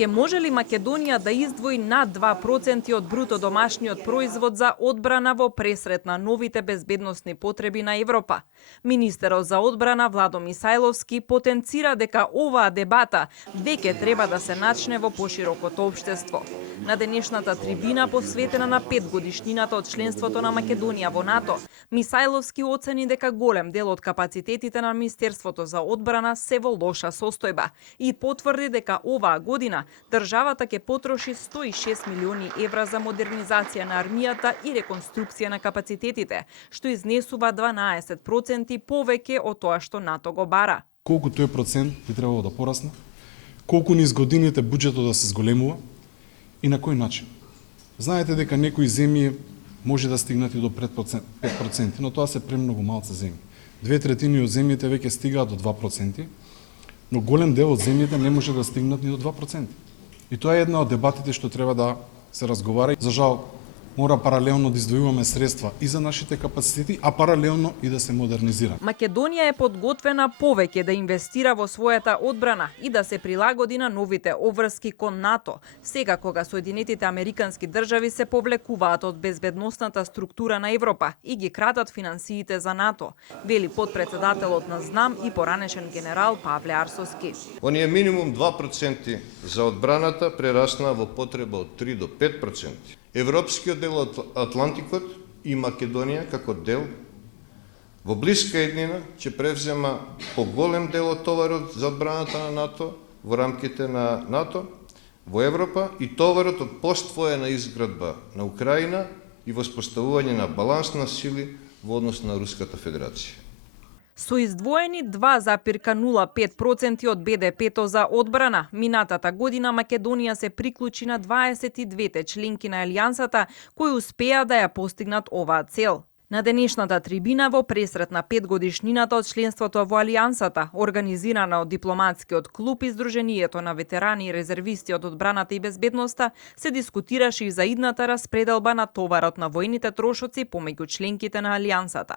Ке може ли Македонија да издвои над 2% од бруто домашниот производ за одбрана во пресрет на новите безбедносни потреби на Европа? Министерот за одбрана Владо Мисајловски потенцира дека оваа дебата веќе треба да се начне во поширокото општество. На денешната трибина посветена на 5 годишнината од членството на Македонија во НАТО, Мисајловски оцени дека голем дел од капацитетите на Министерството за одбрана се во лоша состојба и потврди дека оваа година државата ќе потроши 106 милиони евра за модернизација на армијата и реконструкција на капацитетите, што изнесува 12% повеќе од тоа што НАТО го бара. Колку тој процент би требало да порасне, колку низ годините буџетот да се зголемува и на кој начин. Знаете дека некои земји може да стигнат и до 5%, но тоа се премногу малце земји. 2/3 од земјите веќе стигаат до 2%, но голем дел од земјите не може да стигнат ни до 2%. И тоа е една од дебатите што треба да се разговара. За жал, мора паралелно да издвојуваме средства и за нашите капацитети, а паралелно и да се модернизира. Македонија е подготвена повеќе да инвестира во својата одбрана и да се прилагоди на новите обврски кон НАТО, сега кога Соединетите Американски држави се повлекуваат од безбедносната структура на Европа и ги кратат финансиите за НАТО, вели подпредседателот на ЗНАМ и поранешен генерал Павле Арсовски. Оние минимум 2% за одбраната прерасна во потреба од 3 до 5%. Европскиот дел од Атлантикот и Македонија како дел во блиска иднина ќе превзема поголем дел од товарот за одбраната на НАТО во рамките на НАТО во Европа и товарот од поствоена изградба на Украина и воспоставување на баланс на сили во однос на Руската Федерација. Со издвоени 2,05% од БДП-то за одбрана, минатата година Македонија се приклучи на 22 членки на Алијансата кои успеа да ја постигнат оваа цел. На денешната трибина во пресрет на 5 годишнината од членството во Алијансата, организирана од дипломатскиот клуб и Сдруженијето на ветерани и резервисти од одбраната и безбедноста, се дискутираше и за идната распределба на товарот на војните трошоци помеѓу членките на Алијансата.